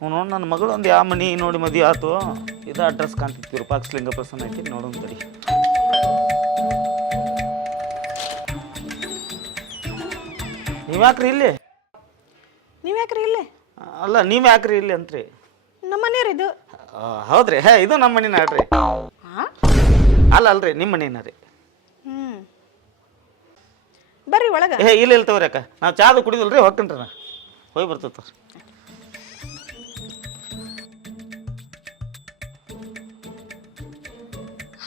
ನೋಡಿ ನನ್ನ ಮಗಳು ಒಂದು ಯಾವ ಮನೆ ನೋಡಿ ಮದುವೆ ಆಯ್ತು. ಇದು ಅಡ್ರೆಸ್ ಕಾಣ್ತಿತ್ತು ವಿರೂಪಾಕ್ಷಲಿಂಗ ಪ್ರಸನ್ನ ಹಾಕಿ ನೋಡೋಣ ತಡಿ. ನೀವ್ಯಾಕ್ರಿ ಇಲ್ಲಿ? ನೀವ್ಯಾಕ್ರಿ ಇಲ್ಲಿ? ಅಲ್ಲ ನೀವು ಯಾಕ್ರಿ ಇಲ್ಲಿ ಅಂತ್ರಿ? ನಮ್ಮ ಮನೆಯವ್ರಿ ಇದು. ಹೌದ್ರಿ. ಇದು ನಮ್ಮ ಮನೆ ನಾಡ್ರಿ. ಅಲ್ರಿ ನಿಮ್ಮ ಮನೇನ ರೀ. ಬರ್ರಿ ಒಳಗ. ಇಲ್ಲ ಇಲ್ಲ ತಗೋರಿ ಅಕ್ಕ, ನಾವು ಚಾದು ಕುಡಿದಿಲ್ರಿ, ಹೋಗ್ತೇನ್ರಿ ನಾ, ಹೋಗಿ ಬರ್ತೈತ.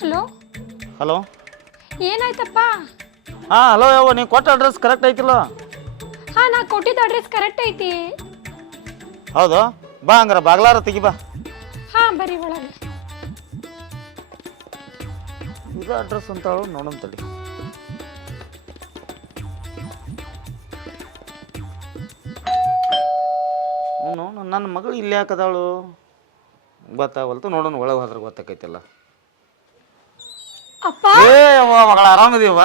ಹಲೋ ಹಲೋ, ಏನಾಯ್ತಪ್ಪ? ಹಲೋ ಯಾವ ನೀವು ಕೊಟ್ಟ ಅಡ್ರೆಸ್ ಕರೆಕ್ಟ್ ಐತಿಲ್ಲ? ನಾ ಕೊಟ್ಟಿದ್ದ ಅಡ್ರೆಸ್ ಕರೆಕ್ಟ್ ಐತಿ. ಹೌದು, ಬಾ ಹಂಗಾರ ಬಾಗ್ಲಾರ ತೆಗಿ ಬಾ. ಬರ್ರಿ ಒಳಗೆ. ಇದು ಅಡ್ರೆಸ್ ಅಂತ ನೋಡೋಣ ತಡಿ. ನನ್ನ ಮಗಳು ಇಲ್ಲಿ ಯಾಕದಾಳು ಗೊತ್ತಾಗಲ್ತು. ನೋಡೋಣ ಒಳಗೆ ಹೋದ್ರೆ ಗೊತ್ತಾಕೈತಿಲ್ಲ. ಏ ಮಗಳ ಆರಾಮದೀವ?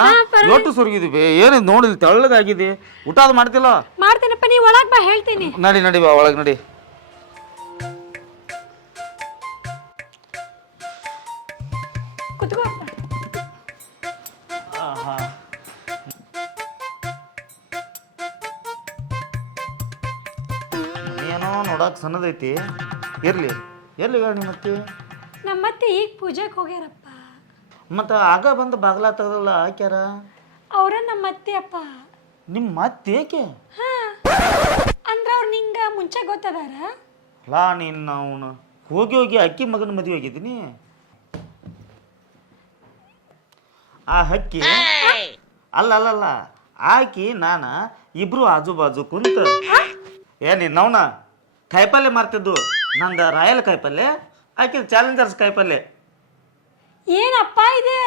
ಒಟ್ಟು ಸುರುಗಿದೀವಿ. ಏನಿದ್ ನೋಡಿ ತೆಳ್ಳಗಾಗಿದೆ. ಊಟ ಅದು ಮಾಡ್ತಿಲ್ಲ? ಮಾಡ್ತೇನಪ್ಪ, ನೀ ಒಳಗೆ ಬಾ, ಹೇಳ್ತೀನಿ. ನಡಿ ನಡಿ ಬಾ ಒಳಗೆ ನಡಿ. ಕುತ್ಕೋ. ಏನೋ ನೋಡಕ್ ಸಣ್ಣದೈತಿ. ಇರ್ಲಿ ಎಲ್ಲಿ ನಿಮ್ಮ ಮತ್ತೆ? ನಮ್ಮತ್ತೆ ಈಗ ಪೂಜೆಗೆ ಹೋಗ್ಯಾರಪ್ಪ. ಮತ್ತ ಆಗ ಬಂದು ಬಾಗ್ಲಾ ತೆಗದಲ್ಲ ಹಾಕ್ಯಾರ? ಅವ್ರ ನಮ್ಮತ್ತೆ ಅಪ್ಪ. ನಿಮ್ಮ ಮತ್ತೆ ಏಕೆ? ಅಂದ್ರ ಅವ್ರು ನಿಂಗ ಮುಂಚೆ ಗೊತ್ತದಾರ? ಲಾ ನಿನ್ನ ಅವನು ಹೋಗಿ ಹೋಗಿ ಅಕ್ಕಿ ಮಗನ ಮದುವೆ ಆಗಿದ್ದೀನಿ. ಆ ಹಕ್ಕಿ ಅಲ್ಲ ಆಕಿ ನಾನ ಇಬ್ರು ಆಜು ಬಾಜು ಕುಂತ ನಿನ್ನವನ ಕಾಯಿಪಲ್ಲೆ ಮಾರ್ತಿದ್ದು. ನಂದ ರಾಯಲ್ ಕಾಯಿಪಲ್ಲೆ, ಆಕಿ ಚಾಲೆಂಜರ್ಸ್ ಕಾಯಿಪಲ್ಲೆ. ಏನಪ್ಪ ಇದೆ?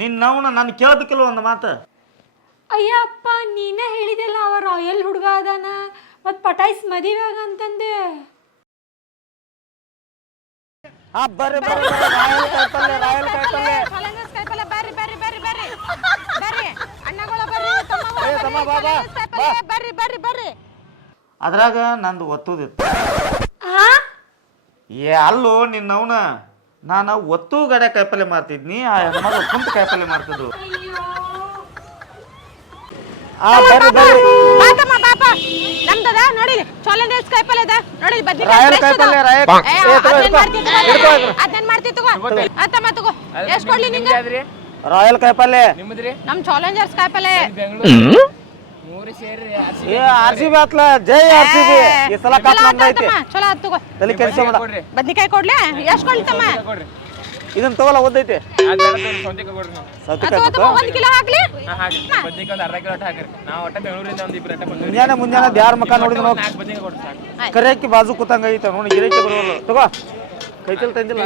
ನಿನ್ನವನ ನಾನು ಕೇಳಬೇಕಿಲ್ಲ ಒಂದು ಮಾತು. ಅಯ್ಯಪ್ಪ, ನೀನೇ ಹೇಳಿದೆಲ್ಲ ಅವ ರಾಯಲ್ ಹುಡುಗ ಅದಾನ ಮತ್ ಪಟಾಯಿಸ್ ಮದಿವಾಗ ಅಂತಂದೆ. ಬರ್ರಿ ಬರ್ರಿ ರಾಯಲ್ ಕಾಯಿಪಲ್ಲೆ, ರಾಯಲ್ ಕಾಯಿಪಲ್ಲೆ. ಬರ್ರಿ ಬರ್ರಿ ಬರ್ರಿ ಬರ್ರಿ ಬರ್ರಿ ಅಣ್ಣಗಳ ಬರ್ರಿ, ಬರ್ರಿ ಬರ್ರಿ ಬರ್ರಿ. ಅದ್ರಾಗ ನಂದು ಒತ್ತುದಿತ್ತು. ಅಲ್ಲೋ ನಿನ್ನವನ ನಾನು ಒತ್ತು ಗಡೆ ಕಾಯಿಪಲ್ಲೆ ಮಾರ್ತಿದ್ನಿ, ಆ ಹೆಣ್ಮಗ ಕುಂತ ಕಾಯಿಪಲ್ಲೆ ಮಾರ್ತಿದ್ರು. ಬರ್ರಿ ಬರ್ರಿ ನಮ್ದದ ನೋಡಿ ಚಾಲೆಂಜರ್ಸ್ ಕಾಯಿಪಲ್ಲೆ ಅದ ನೋಡಿ. ರಾಯಲ್ ಕಾಯಿಪಲ್ಲೆ, ಅದನ್ನ ಮಾಡ್ತಿ ತಗೋ. ಆತಮ್ಮ ತಗೋ. ಎಷ್ಟು ಕೊಡ್ಲಿ ನಿಂಗೆ? ರಾಯಲ್ ಕಾಯಿಪಲ್ಲೆ ನಮ್ ಚಾಲೆಂಜರ್ಸ್ ಕಾಯಿಪಲ್ಲೆ. RCB ಆತ್ಲ, ಜೈ RCB. ಈ ಸಲ ಕಪ್ ನಮ್ದೈತಿ. ಚಲೋ ಆತ್ ತಗೋ. ತಲೆ ಕೆಡಿಸ್ಕೊಂಬೇಡ. ಬದ್ನಿಕಾಯಿ ಕೊಡ್ಲಿ? ಎಷ್ಟು ಕೊಡ್ಲಿ ತಮ್ಮ? ಇದನ್ನ ತಗೋಲ್ಲ, ಓದೈತಿ. ಒಂದ್ ಕಿಲೋ ಹಾಕ್ಲಿ. ಮುಂಜಾನೆ ಯಾರ ಮಕ್ಕ ನೋಡಿದ್ ನಾವು ಕರಿಯಕ್ಕಿ ಬಾಜು ಕೂತಂಗ ಐತ ನೋಡಿ. ಗಿರೈಕೆ ಬರೋಲ್ಲ. ತಗೋ, ಕೈಚಲ್ ತಂದಿಲ್ಲ?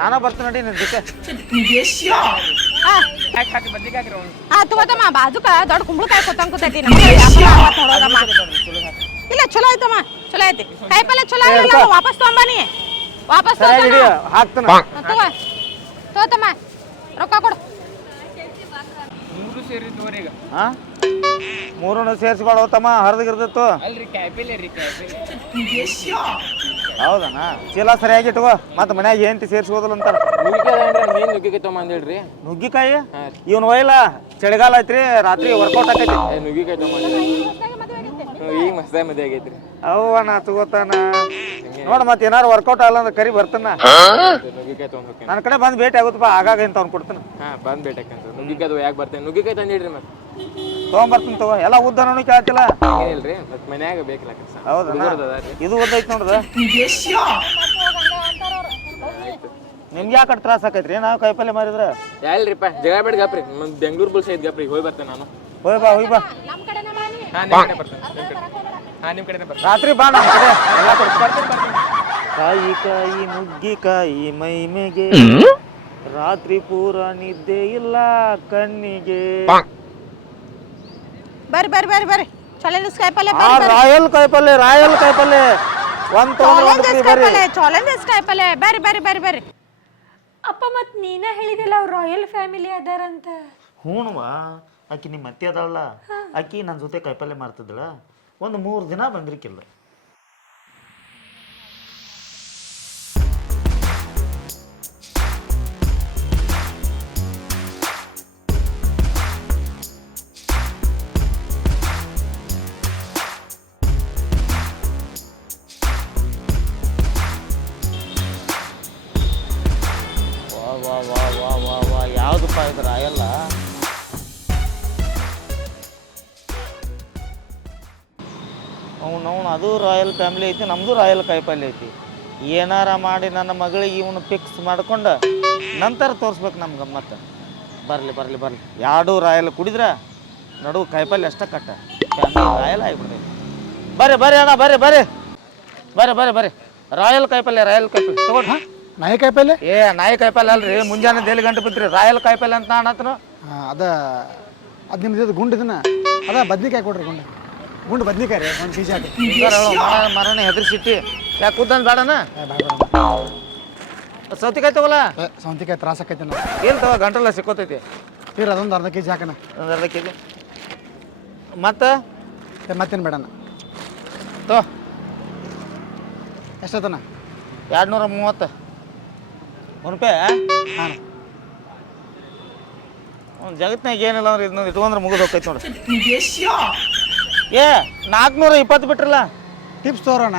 ನಾನ ಬರ್ತೀನಿ ನಡಿ ನಿನ್ ಜೊತೆ. ತಗೋತಮ್ಮ, ಬಾಜುಕ ದೊಡ್ಡ ಕುಂಬಳಕಾಯಿ ಕೊತ್ತಂಗ್ ಕೂತೈತಿ. ಇಲ್ಲ ಚಲೋ ಐತಮ್ಮ, ಚಲೋ ಐತಿ ಕಾಯಿಪಲ್ಲೆ. ಚಲೋ ಆಗಿಲ್ಲ ವಾಪಸ್ ತಗೊಂಬಾನಿ. ವಾಪಸ್ ಹಾಕ್ತಾನ. ತಗೋತಮ್ಮ, ರೊಕ್ಕ ಕೊಡು. ಮೂರನ್ನು ಸೇರಿಸ್ಕೊಳತಮ್ಮ, ಹರಿದಿರ್ದಿತ್ತು. ಹೌದಣ್ಣ, ಚೀಲ ಸರಿಯಾಗಿ ಇಟ್ಕೋ. ಮತ್ತೆ ಮನ್ಯಾಗ ಏಂತಿ ಸೇರಿಸ್ಕೋದಲ್ಲ ಅಂತ. ನುಗ್ಗಿಕಾಯಿ ಇವನ್ ಒಯ್ಲ, ಚಳಿಗಾಲ ಐತ್ರಿ, ರಾತ್ರಿ ವರ್ಕೌಟ್ ಆಕೈತಿ. ಈಗ ಮಸ್ತಾಗಿ ಮದುವೆ ಆಗೈತ್ರಿ. ಅವನ ತಗೋತಾನ ನೋಡ. ಮತ್ತೆ ಏನಾರು ವರ್ಕೌಟ್ ಆಗಲ್ಲ ಅಂದ್ರೆ ಕರಿ ಬರ್ತಾನ. ನನ್ನ ಕಡೆ ಬಂದ್ ಭೇಟಿ ಆಗುತ್ತಪ್ಪ, ಆಗಾಗ ಇಂತ ಅವ್ನು ಕೊಡ್ತಾನ. ಬಂದ್ ಭೇಟಿ ಆಕಂತ ನುಗ್ಗಿಕಾಯಿ ಯಾಕೆ ಬರ್ತೇನೆ? ನುಗ್ಗಿಕಾಯಿ ತಂದಿಡ್ರಿ ಮತ್ತೆ ತಗೊಂಬರ್ತೀನಿ ತಗೋ. ಎಲ್ಲ ಉದ್ದನೂ ಕೇಳ್ತಿಲ್ಲ. ಏನಿಲ್ರಿ, ಮತ್ತೆ ಮನ್ಯಾಗ ಬೇಕಲ್ಲ ಕೆಲಸ. ಹೌದಾ, ಇದು ಉದ್ದೈತಿ ನೋಡ್ದ. ನಿಮ್ಗೆ ಯಾಕೆ ತ್ರಾಸ ಆಕೈತ್ರಿ ನಾವು ಕಾಯಿಪಲ್ಲೆ ಮಾರಿದ್ರ? ಯಾಲ್ರಿಪ್ಪ ಜಗ ಬೇಡ ಗಪ್ರಿ. ಬೆಂಗ್ಳೂರ್ ಬುಲ್ಸ್ ಐತ್ ಗಪ್ರಿ, ಹೋಗಿ ಬರ್ತೇನೆ ನಾನು. ಹೋಯ್ ಬಾ ಹೋಯ್ ಬಾ. ನಿಮ್ ಕಡೆ ರಾತ್ರಿ ಬಾ ನಮ್ಮ ಕಡೆ. ಎಲ್ಲ ಕೊಡ್ತೀನಿ. ಕಾಯಿ ಕಾಯಿ ನುಗ್ಗಿಕಾಯಿ ಮೈಮೆಗೆ, ರಾತ್ರಿ ಪೂರ ನಿದ್ದೆ ಇಲ್ಲ ಕಣ್ಣಿಗೆ. ಬರ್ರಿ ಬರ್ರಿ ಬರ್ರಿ ಬರ್ರಿ ಚಾಲೆಂಜರ್ಸ್ ಕಾಯಿಪಲ್ಲೆ. ರಾಯಲ್ ಕಾಯಿಪಲ್ಲೆ, ರಾಯಲ್ ಕಾಯಿಪಲ್ಲೆ. ಚಾಲೆಂಜರ್ಸ್ ಕಾಯಿಪಲ್ಲೆ. ಬರ್ರಿ ಬರ್ರಿ ಬರ್ರಿ ಬರ್ರಿ. ಅಪ್ಪ, ಮತ್ ನೀನ ಹೇಳಿದೆಲ್ಲ ಅವ್ರು ರಾಯಲ್ ಫ್ಯಾಮಿಲಿ ಅದಾರಂತ. ಹೂಣವಾ, ಆಕಿ ನಿಮ್ಮ ಅತ್ತೆ ಅದಲ್ಲ, ಆಕಿ ನನ್ನ ಜೊತೆ ಕಾಯಿಪಲ್ಲೆ ಮಾರ್ತಿದ್ದಳ. ಒಂದು 3 ದಿನ ಬಂದಿರ್ಕಿಲ್ಲ. ಅವ್ನು ಅದು ರಾಯಲ್ ಫ್ಯಾಮಿಲಿ ಐತಿ, ನಮ್ಮದು ರಾಯಲ್ ಕಾಯಿಪಲ್ಲೆ ಐತಿ. ಏನಾರ ಮಾಡಿ ನನ್ನ ಮಗಳಿಗೆ ಇವನು ಫಿಕ್ಸ್ ಮಾಡ್ಕೊಂಡು ನಂತರ ತೋರಿಸ್ಬೇಕು ನಮ್ಮ ಗಮ್ಮತ್ತು. ಬರಲಿ ಬರಲಿ ಬರಲಿ, ಎರಡು ರಾಯಲ್ ಕುಡಿದ್ರೆ ನಡುವು ಕಾಯಿಪಲ್ಲೆ ಅಷ್ಟೇ ಕಟ್ಟ, ಫ್ಯಾಮಿಲಿ ರಾಯಲ್ ಆಗಿಬಿಡ್ತೈತಿ. ಬರ್ರಿ ಬರ್ರಿ ಅಣ್ಣ, ಬರ್ರಿ ಬರ್ರಿ ಬರ್ರಿ ಬರ್ರಿ ಬರ್ರಿ. ರಾಯಲ್ ಕಾಯಿಪಲ್ಲೆ, ರಾಯಲ್ ಕಾಯಿಪಲ್ಲೆ ತಗೊಂಡು. ನಾಯಿ ಕಾಯಿಪಲ್ಲೆ? ನಾಯಿ ಕಾಯಿಪಲ್ಲೆ ಅಲ್ರಿ, ಮುಂಜಾನೆ ದೇಲಿ ಗಂಟೆ ಬಿದ್ರಿ ರಾಯಲ್ ಕಾಯಿಪಲ್ಲೆ ಅಂತ ಅನ್ನತ್ನು. ಅದು ನಿಮ್ದು ಗುಂಡು ಇದನ್ನ ಅದ ಬದ್ನಿಕಾಯಿ ಕೊಡ್ರಿ, ಗುಂಡು ಬದ್ನಿಕಾಯಿ ರೀ, ಒಂದು ಕೆ ಜಿ ಹಾಕಿ. ಮರಣ ಹೆದರ್ಸಿಟ್ಟಿ ಯಾಕೆ ಕೂತಂದು ಬೇಡನ? ಸೌತಿಕಾಯಿ ತಗೋಲ್ಲ? ಸೌಂತಿಕಾಯಿ ತ್ರಾಸ ಆಕೈತಿ ನಾವು. ಏನು ತಗೋ, ಗಂಟೆಲ್ಲ ಸಿಕ್ಕೋತೈತಿ. ಇವ್ರು ಅದೊಂದು ಅರ್ಧ ಕೆ ಜಿ ಹಾಕೋಣ. ಒಂದು ಅರ್ಧ ಕೆ ಜಿ ಮತ್ತು ಮತ್ತೇನು ಬೇಡಣ್ಣ. ತೋ ಎಷ್ಟತನ? 230 ರೂಪಾಯಿ. ಹಾಂ, ಒಂದು ಜಗತ್ನಾಗ ಏನಿಲ್ಲ ಅಂದ್ರೆ ಇದನ್ನ ಇಟ್ಕೊಂಡ್ರೆ ಮುಗಿದು ಹೋಗ್ತೈತಿ ನೋಡ್ರಿ. 420 ಬಿಟ್ರಲ್ಲ. ಟಿಪ್ಸ್ ತೋರೋಣ.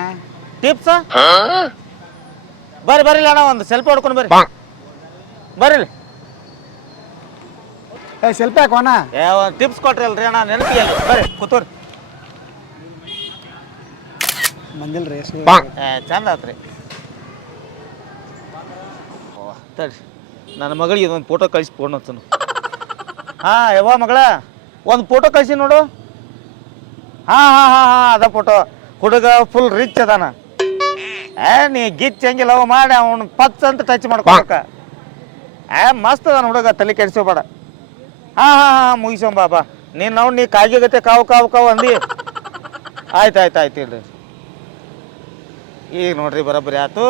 ಟಿಪ್ಸ ಬರ್ರಿ ಬರ್ರಿ ಅಣ್ಣ, ಒಂದು ಸೆಲ್ಫಿ ಹೊಡ್ಕೊಂಡು ಬರ್ರಿ ಬರ್ರಿ. ಸೆಲ್ಫಿ ಹಾಕೋಣ. ಟಿಪ್ಸ್ ಕೊಟ್ರಿ ಅಲ್ರಿ ಅಣ್ಣ, ನೆನಪಿಗೆ ಬರ್ರಿ ಕೂತೋರಿ. ಮಂದಿಲ್ರಿ ಚಂದ ಆತ್ರಿ. ತಡ್ರಿ, ನನ್ನ ಮಗಳಿಗೆ ಇದೊಂದು ಫೋಟೋ ಕಳಿಸಿ ಫೋನ್ ಹಚ್ಚನು. ಹಾಂ ಯವ್ವ ಮಗಳ, ಒಂದು ಫೋಟೋ ಕಳಿಸಿ ನೋಡು. ಹಾಂ ಹಾಂ ಹಾಂ ಹಾಂ ಅದ ಫೋಟೋ. ಹುಡುಗ ಫುಲ್ ರಿಚ್ ಅದಾನ. ನೀ ಗಿಚ್ ಹಂಗಿಲ್ಲ ಅವ ಮಾಡಿ ಅವ್ನು ಪಚ್ ಅಂತ ಟಚ್ ಮಾಡ್ಕೊಳಕ. ಮಸ್ತ್ ಅದಾನ ಹುಡುಗ, ತಲೆ ಕೆಡಿಸೋಬೇಡ. ಹಾಂ ಹಾಂ ಹಾಂ ಮುಗಿಸೋಂಬಾ ಬಾ. ನೀ ಕಾಗಿಗತ್ತೆ ಕಾವು ಕಾವು ಕಾವು ಅಂದಿ. ಆಯ್ತು ಆಯ್ತು ಆಯ್ತು ಇಲ್ರಿ. ಈಗ ನೋಡ್ರಿ ಬರೋಬ್ಬರಿ ಆಯ್ತು.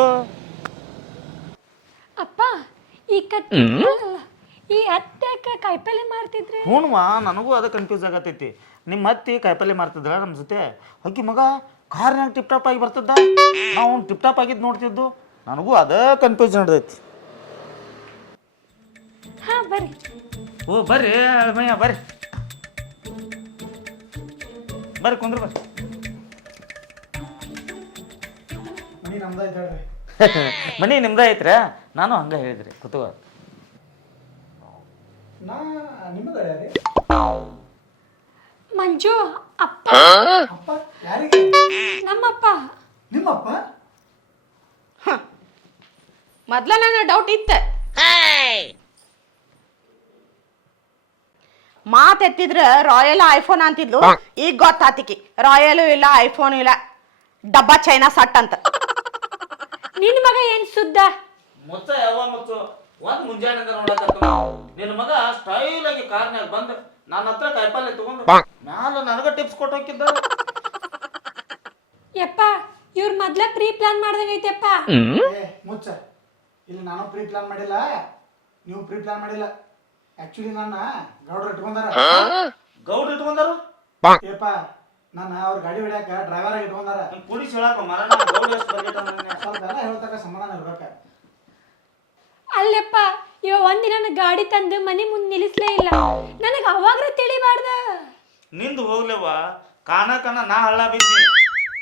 ಅಪ್ಪ ಈ ಅತ್ತೆ ಕಾಯಿಪಲ್ಲೆ ಮಾರ್ತಿದ್ರೆ? ಹ್ಞೂನ್ವಾ, ನನಗೂ ಅದು ಕನ್ಫ್ಯೂಸ್ ಆಗತ್ತೈತಿ. ನಿಮ್ಮ ಅತ್ತಿ ಕಾಯಿಪಲ್ಲೆ ಮಾರ್ತಿದ್ರ ನಮ್ಮ ಜೊತೆ, ಅಕ್ಕಿ ಮಗ ಕಾರ್ನಾಗ ಟಿಪ್ ಟಾಪ್ ಆಗಿ ಬರ್ತದ, ನಾವು ಟಿಪ್ ಟಾಪ್ ಆಗಿದ್ದು ನೋಡ್ತಿದ್ದು. ನನಗೂ ಅದ ಕನ್ಫ್ಯೂಸ್ ನಡೆದೈತಿ. ಹಾ ಬರ್ರಿ. ಓ ಬರ್ರಿ ಮಯ್ಯ, ಬರ್ರಿ ಬರ್ರಿ ಕುಂದ್ರ ಬರ್ರಿ. ಮನಿ ನಮ್ದು ಐತೆ ಹೇಳ್ರಿ. ಮನಿ ನಿಮ್ದ ಐತ್ರ? ನಾನು ಹಂಗ ಹೇಳಿದ್ರಿ ಕೂತ್ಕೋ. ಮಂಜು ಅಪ್ಪ. ಅಪ್ಪ ಯಾರಿಗೆ? ನಮ್ಮಪ್ಪ. ನಿಮ್ಮಪ್ಪ? ಮೊದ್ಲ ನನ್ನ ಡೌಟ್ ಇತ್ತ, ಮಾತ್ ಎತ್ತಿದ್ರ ರಾಯಲ್ ಐಫೋನ್ ಅಂತಿದ್ಲು. ಈಗ ಗೊತ್ತಾತಿಕಿ ರಾಯಲು ಇಲ್ಲ, ಐಫೋನ್ ಇಲ್ಲ, ಡಬ್ಬಾ ಚೈನಾ ಸಟ್ ಅಂತ. ನಿನ್ ಮಗ ಏನ್ ಸುದ್ದ? ಮುಚ್ಚ ಯಾವ ಮುಚ್ಚು, ಒಂದ್ ಮುಂಜಾನೆ ನೋಡಕ ನಿನ್ನ ಮಗ ಸ್ಟೈಲ್ ಆಗಿ ಕಾರ್ನಾಗ ಬಂದು ನನ್ನ ಹತ್ರ ಕಾಯಿಪಲ್ಲೆ ತಗೊಂಡು ಮ್ಯಾಲ ನನಗ ಟಿಪ್ಸ್ ಕೊಟ್ಟು ಹೋಗಿದ್ದ. ಯಪ್ಪ ಇವ್ರ ಮೊದ್ಲ ಪ್ರೀ ಪ್ಲಾನ್ ಮಾಡ್ದಂಗೈತೆಪ್ಪ. ಮುಚ್ಚ, ಇಲ್ಲಿ ನಾನು ಪ್ರೀ ಪ್ಲಾನ್ ಮಾಡಿಲ್ಲ, ನೀವು ಪ್ರೀ ಪ್ಲಾನ್ ಮಾಡಿಲ್ಲ. ಆಕ್ಚುಲಿ ನನ್ನ ಗೌಡ್ರು ಇಟ್ಕೊಂಡಾರ. ಗೌಡ್ರು ಇಟ್ಕೊಂಡಾರು? ಏಪ ನನ್ನ ಅವ್ರ ಗಾಡಿ ಹೊಡ್ಯಾಕ ಡ್ರೈವರ್ ಆಗಿ ಇಟ್ಕೊಂಡಾರ. ಪೊಲೀಸ್ ಹೇಳಕ ಮರಣ ಗೌಡ ಎಷ್ಟು ಬರ್ಗೆಟ್ಟ ಸ್ವಲ್ಪ ಎಲ್ಲ ಹೇಳ್ತಕ್ಕ ಸಮಾಧಾನ ಇರ್ಬೇಕ. ಅಲ್ಲಪ್ಪ ಇವ ಒಂದಿನ ಗಾಡಿ ತಂದು ಮನೆ ಮುಂದೆ ನಿಲ್ಲಿಸ್ಲೇ ಇಲ್ಲ. ನನಗೆ ಅವಾಗ್ರ ತಿಳಿಬಾರ್ದ. ನಿಂದು ಹೋಗ್ಲೇವ, ಕಾಣ ನಾ ಹಳ್ಳ ಬಿದ್ನಿ.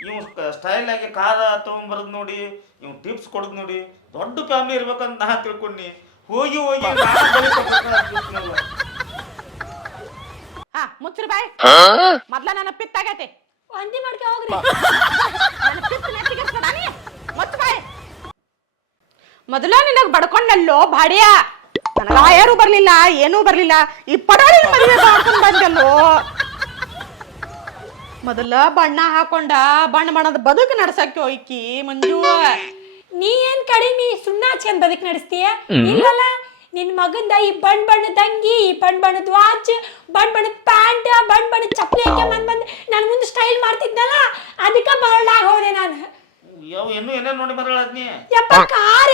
ಇವ್ ಸ್ಟೈಲ್ ಆಗಿ ಕಾರ ತಗೊಂಬರದ್ ನೋಡಿ, ಇವ್ ಟಿಪ್ಸ್ ಕೊಡದ್ ನೋಡಿ, ದೊಡ್ಡ ಫ್ಯಾಮಿಲಿ ಇರ್ಬೇಕಂತ ನಾ ತಿಳ್ಕೊಂಡಿ. ಹೋಗಿ ಹೋಗಿ ಹಾ ಮುಚ್ಚ್ರಿ ಬಾಯ್. ಮೊದ್ಲ ನನ್ನ ಪಿತ್ತಾಗೈತಿ, ವಾಂತಿ ಮಾಡ್ಕೆ ಹೋಗ್ರಿ. ನನ್ನ ಪಿತ್ ನೆತ್ತಿಗಿರ್ತದಾನಿ. ಮುಚ್ಚ ಬಾಯ್. ಮೊದಲ ನಿನಗ್ ಬಡ್ಕೊಂಡಲ್ಲೋ ಬಾಡಿಯ, ನನಗ ಯಾರು ಬರ್ಲಿಲ್ಲ, ಏನೂ ಬರ್ಲಿಲ್ಲ. ಈ ಪಡಾಳಿ ಮದುವೆ ಮಾಡ್ಕೊಂಡ್ ಬಂದಲ್ಲೋ. ಮೊದಲ ಬಣ್ಣ ಹಾಕೊಂಡ ಬಣ್ಣದ ಬದುಕು ನಡ್ಸಕ್ಕೆ ಹೋಯ್ಕಿ ಮಂಜು. ನೀ ಏನ್ ಕಡಿಮೆ ಸುಣ್ಣ ಹಚ್ಕೊಂಡ್ ಬದುಕ್ ನಡೆಸ್ತೀಯ? ಇಲ್ಲಲ್ಲ, ನಿನ್ ಮಗಂದ ಈ ಬಣ್ಣದ ಅಂಗಿ, ಈ ಬಣ್ಣದ ವಾಚ್, ಬಣ್ಣದ ಪ್ಯಾಂಟ್, ಬಣ್ಣದ ಚಪ್ಪಲಿ ಹಾಕ್ಯ ಬಂದ್ ನನ್ ಮುಂದೆ ಸ್ಟೈಲ್ ಮಾಡ್ತಿದ್ನಲ್ಲ, ಅದಕ್ಕ ಮರಳಾಗ ಹೋದೆ ನಾನು. ಇನ್ನೂ ಏನೇನ್ ನೋಡಿ ಮರಳಾದ್ನಿ. ಯಪ್ಪ ಕಾರ್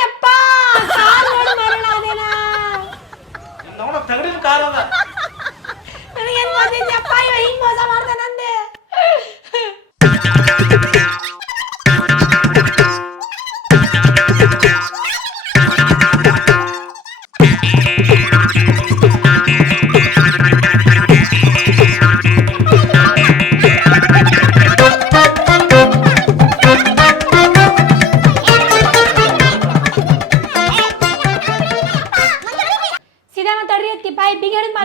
ನೋಡಿ ಮರಳಾದೇನಾ? ನೋಡ ತಗಡಿನ ಕಾರ್ ಅದ. ನನಗೇನ್ ಗೊತ್ತಿದ್ಯಪ್ಪ ಇವ ಹಿಂಗ್ ಮೋಸ ಮಾಡ್ತಾನಂದೆ.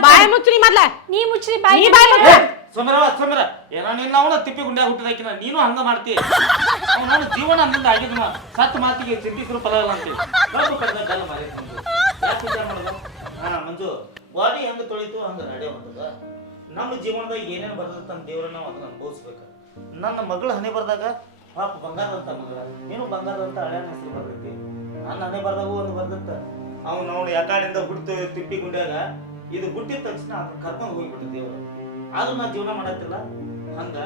ಬಾಯ್ ಮುಚ್ಚ್ರಿ ಮೊದ್ಲ. ನೀ ಮುಚ್ಚ್ರಿ ಬಾಯಿ. ನೀ ಬಾಯ್ ಸಮೀರ ಏನೋ ನಿನ್ನ ಅವನ ತಿಪ್ಪಿ ಗುಂಡ್ಯಾಗ ಹುಟ್ಟಿದಾಕಿನ ನೀನು ಹಂಗ ಮಾಡ್ತಿ ಅವನ ಜೀವನ ಅಂದಿಂದ ಆಗಿದ್ನ ಸತ್ತು ಮಾತಿಗೆ ಚಿಂತಿಸಿದ್ರು ಫಲ ಇಲ್ಲ ಅಂತಿ ಕಬ್ಬು ಕಡ್ದ ಗಲ್ಲ ಮಾರಿ ಮಂಜು ಯಾಕೆ ವಿಚಾರ ಮಾಡೋದು ಮಂಜು ಬಾಡಿ ಹೆಂಗ ತೊಳಿತು ಹಂಗ ನಡೆ ಹೊಂಟದ ನಮ್ಮ ಜೀವನದಾಗ ಏನೇನು ಬರ್ತದ ಅಂತ ದೇವ್ರನ್ನ ನಾವು ಅದನ್ನ ಅನುಭವಿಸ್ಬೇಕು ನನ್ನ ಮಗಳ ಹಣೆ ಬರ್ದಾಗ ಪಾಪ ಬಂಗಾರದಂತ ಮಗಳ ನೀನು ಬಂಗಾರದಂತ ಹಳೆಯ ಹೆಸರು ಬರ್ತೈತಿ ನನ್ನ ಹಣೆ ಬರ್ದಾಗೂ ಒಂದು ಬರ್ದತ್ತ ಅವನು ಯಾಕಾಡಿಂದ ಹುಟ್ಟು ತಿಪ್ಪಿ ಗುಂಡ್ಯಾಗ ಇದು ಹುಟ್ಟಿದ ತಕ್ಷಣ ಅದನ್ನ ಕರ್ಕೊಂಡು ಹೋಗ್ಬಿಟ್ಟು ದೇವರು ಆದ್ರೂ ನಾ ಜೀವನ ಮಾಡತ್ತಿಲ್ಲ ಹಂಗ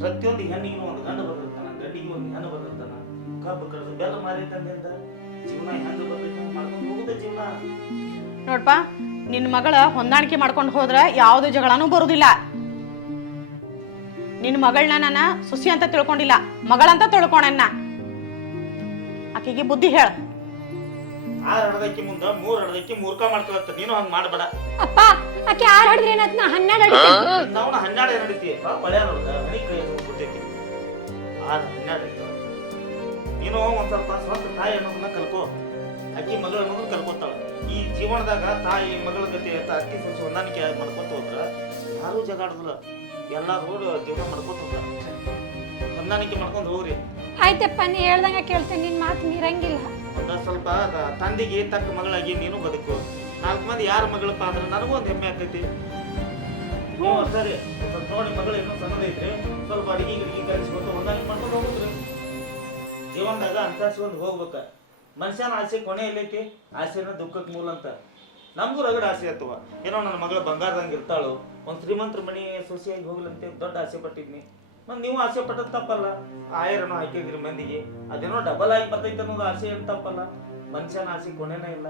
ಪ್ರತಿಯೊಂದು ಹೆಣ್ಣಿಗೂ ಒಂದು ಗಂಡು ಬರ್ದಿರ್ತಾನ ಗಂಡಿಗೆ ಒಂದು ಹೆಣ್ಣು ಬರ್ದಿರ್ತಾನ ಕಬ್ಬು ಕಡ್ದು ಬೆಲ್ಲ ಮಾರಿತಂದಿಂದ ಜೀವನ ಹೆಂಗ ಬರ್ತೈತಿ ಮಾಡ್ಕೊಂಡು ಹೋಗುದ ಜೀವನ ನೋಡ್ಪ ನಿನ್ನ ಮಗಳ ಹೊಂದಾಣಿಕೆ ಮಾಡ್ಕೊಂಡು ಹೋದ್ರ ಯಾವ್ದು ಜಗಳನೂ ಬರುದಿಲ್ಲ ನಿನ್ನ ಮಗಳನ್ನ ನಾನ ಸುಸಿ ಅಂತ ತಿಳ್ಕೊಂಡಿಲ್ಲ ಮಗಳಂತ ತಿಳ್ಕೊಂಡನ್ನ ಆಕೆಗೆ ಬುದ್ಧಿ ಹೇಳ 6 ಹಡದಕ್ಕಿ ಮುಂದ 3 ಹಡದಕ್ಕಿ ಮೂರ್ಖ ಮಾಡ್ಕೊಳತ್ತ ನೀನು ಹಂಗ ಮಾಡಬೇಡ ಅಪ್ಪ ಆಕೆ 6 ಹಿಡಿದ್ರೆ ಏನಾಯ್ತು ನಾ 12 ಹಿಡಿತೀನಿ ನಾವು 12 ನಡೀತಿ ಬಳೆ ನೋಡ್ದ ಹಣಿ ಕೈ ಹೋಗ್ಬಿಟ್ಟೈತಿ 6 12 ನೀನು ಒಂದ್ ಸ್ವಲ್ಪ ಸ್ವಂತ ತಾಯಿ ಅನ್ನೋದನ್ನ ಕಲ್ಕೋ ಅಕ್ಕಿ ಮಗಳ ಅನ್ನೋದನ್ನ ಕಲ್ಕೋತಾಳ ಈ ಜೀವನದಾಗ ತಾಯಿ ಮಗಳ ಗತಿ ಅಕ್ಕಿ ಸ್ವಲ್ಪ ಹೊಂದಾಣಿಕೆ ಮಾಡ್ಕೊತ ಹೋದ್ರ ಯಾರೂ ಜಗಾಡುದಿಲ್ಲ ಎಲ್ಲಾರು ಜೀವನ ಮಾಡ್ಕೊತ ಹೋದ್ರ ಹೊಂದಾಣಿಕೆ ಮಾಡ್ಕೊಂಡು ಹೋಗ್ರಿ ಆಯ್ತಪ್ಪ ನೀ ಹೇಳ್ದಂಗ ಕೇಳ್ತೇನೆ ನಿನ್ ಮಾತು ಮೀರಂಗಿಲ್ಲ ಒಂದ ಸ್ವಲ್ಪ ತಂದೆಗೆ ತಕ್ಕ ಮಗಳಾಗಿ ನೀನು ಬದುಕು 4 ಮಂದಿ ಯಾರ ಮಗಳಪ್ಪ ಅಂದ್ರೆ ನನಗೂ ಒಂದು ಹೆಮ್ಮೆ ಆಗ್ತೈತಿ ನೀವು ಸರಿ ಸ್ವಲ್ಪ ನೋಡಿ ಮಗಳು ಏನೋ ಸಣ್ಣದ ಐತ್ರಿ ಸ್ವಲ್ಪ ಅಡಿಗೆ ಗಿಡಿಗೆ ಕಲಿಸ್ಕೊಟ್ಟು ಹೊಂದಾಣಿಕೆ ಮಾಡ್ಕೊಂಡು ಹೋಗುದ್ರಿ ಜೀವನದಾಗ ಅನ್ಸಾರಿಸ್ಕೊಂಡು ಹೋಗ್ಬೇಕ ಮನುಷ್ಯನ ಆಸೆ ಕೊನೆ ಎಲ್ಲೈತಿ ಆಸೆನ ದುಃಖಕ್ಕೆ ಮೂಲ ಅಂತ ನಮಗೂ ರಗಡ ಆಸೆ ಆತವ ಏನೋ ನನ್ನ ಮಗಳು ಬಂಗಾರದಂಗೆ ಇರ್ತಾಳು ಒಂದು ಶ್ರೀಮಂತರ ಮನೆ ಸೊಸೆಯಾಗಿ ಹೋಗ್ಲಂತೆ ದೊಡ್ಡ ಆಸೆ ಪಟ್ಟಿದ್ನಿ ಮತ್ತು ನೀವು ಆಸೆ ಪಟ್ಟದ್ ತಪ್ಪಲ್ಲ ಆಯರನ್ನು ಹಾಕಿದ್ರಿ ಮಂದಿಗೆ ಅದೇನೋ ಡಬಲ್ ಆಗಿ ಬರ್ತೈತೆ ಅನ್ನೋದು ಆಸೆ ಏನು ತಪ್ಪಲ್ಲ ಮನುಷ್ಯನ ಆಸೆ ಕೊನೆನೇ ಇಲ್ಲ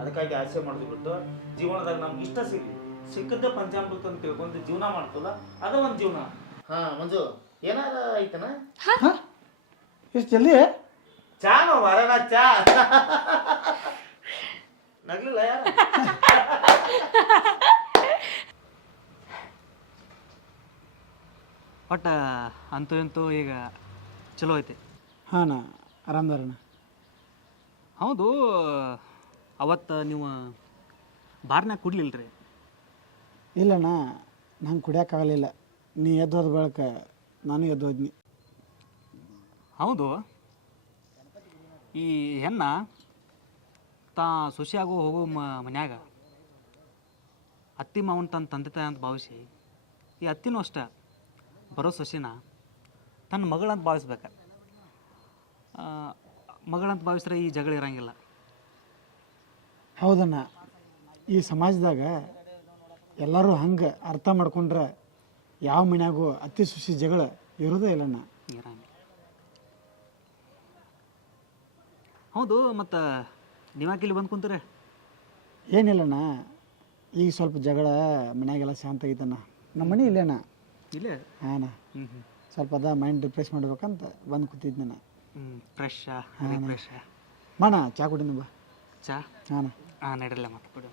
ಅದಕ್ಕಾಗಿ ಆಸೆ ಮಾಡೋದು ಬಿಟ್ಟು ಜೀವನದಾಗ ನಮ್ಗೆ ಇಷ್ಟ ಸಿಕ್ಕದ್ದೇ ಪಂಚಾಮೃತ ಅಂತ ತಿಳ್ಕೊಂಡು ಜೀವನ ಮಾಡ್ತಲ್ಲ ಅದ ಒಂದು ಜೀವನ ಮಂಜು ಏನಾರ ಐತನ ಎಷ್ಟು ಜಲ್ದಿ ಚಾನೋ ವರನ ಚಾ ನಗ್ಲಿಲ್ಲ ಯಾರ ಬಟ್ ಅಂತೂ ಇಂತೂ ಈಗ ಚಲೋ ಐತಿ ಹಾಂ ನಾ ಆರಾಮದಾರಣ್ಣ ಹೌದು ಅವತ್ತು ನೀವು ಬಾರ್ನಾಗ ಕುಡ್ಲಿಲ್ಲ ರೀ ಇಲ್ಲಣ್ಣ ನಂಗೆ ಕುಡಿಯೋಕ್ಕಾಗಲಿಲ್ಲ ನೀ ಎದ್ದು ಹೋದ ಬಳಿಕ ನಾನು ಎದ್ದು ಹೋದ್ನಿ ಹೌದು ಈ ಹೆಣ್ಣ ತಾ ಸೊಸೆಯಾಗೋ ಹೋಗೋ ಮನ್ಯಾಗ ಅತ್ತಿ ಮಾವನ್ ತನ್ನ ತಂದೆ ತಾಯಿ ಅಂತ ಭಾವಿಸಿ ಈ ಅತ್ತಿನೂ ಅಷ್ಟೇ ಬರೋ ಸೊಸೆನ ತನ್ನ ಮಗಳಂತ ಭಾವಿಸ್ಬೇಕು ಮಗಳಂತ ಭಾವಿಸ್ರೆ ಈ ಜಗಳ ಇರಂಗಿಲ್ಲ ಹೌದಣ್ಣ ಈ ಸಮಾಜದಾಗ ಎಲ್ಲರೂ ಹಂಗೆ ಅರ್ಥ ಮಾಡ್ಕೊಂಡ್ರೆ ಯಾವ ಮನ್ಯಾಗೂ ಅತಿ ಸುಸಿ ಜಗಳ ಇರೋದೇ ಇಲ್ಲಣ್ಣ ಇರಂಗಿಲ್ಲ ಹೌದು ಮತ್ತು ನೀವ್ಯಾಕೆ ಇಲ್ಲಿ ಬಂದು ಕುಂತೀರ ಏನಿಲ್ಲಣ್ಣ ಈಗ ಸ್ವಲ್ಪ ಜಗಳ ಮನ್ಯಾಗೆಲ್ಲ ಶಾಂತ ಆಗೈತಣ್ಣ ನಮ್ಮ ಮನೆ ಇಲ್ಲೇಣ್ಣ ಇಲ್ಲೇ ಹಾಂ ಸ್ವಲ್ಪ ಅದ ಮೈಂಡ್ ರಿಫ್ರೆಶ್ ಮಾಡ್ಬೇಕಂತ ಬಂದು ಕೂತಿದ್ನಣ್ಣ ಫ್ರೆಶ್ ಹಾಂ ಫ್ರೆಶ್ ಮಾಣ ಚಾ ಕುಡಿನ ಬಾ ಚಾ ಹಾಂ ನಡೀರಲ್ಲ ಮತ್ತೆ ಕೊಡಿ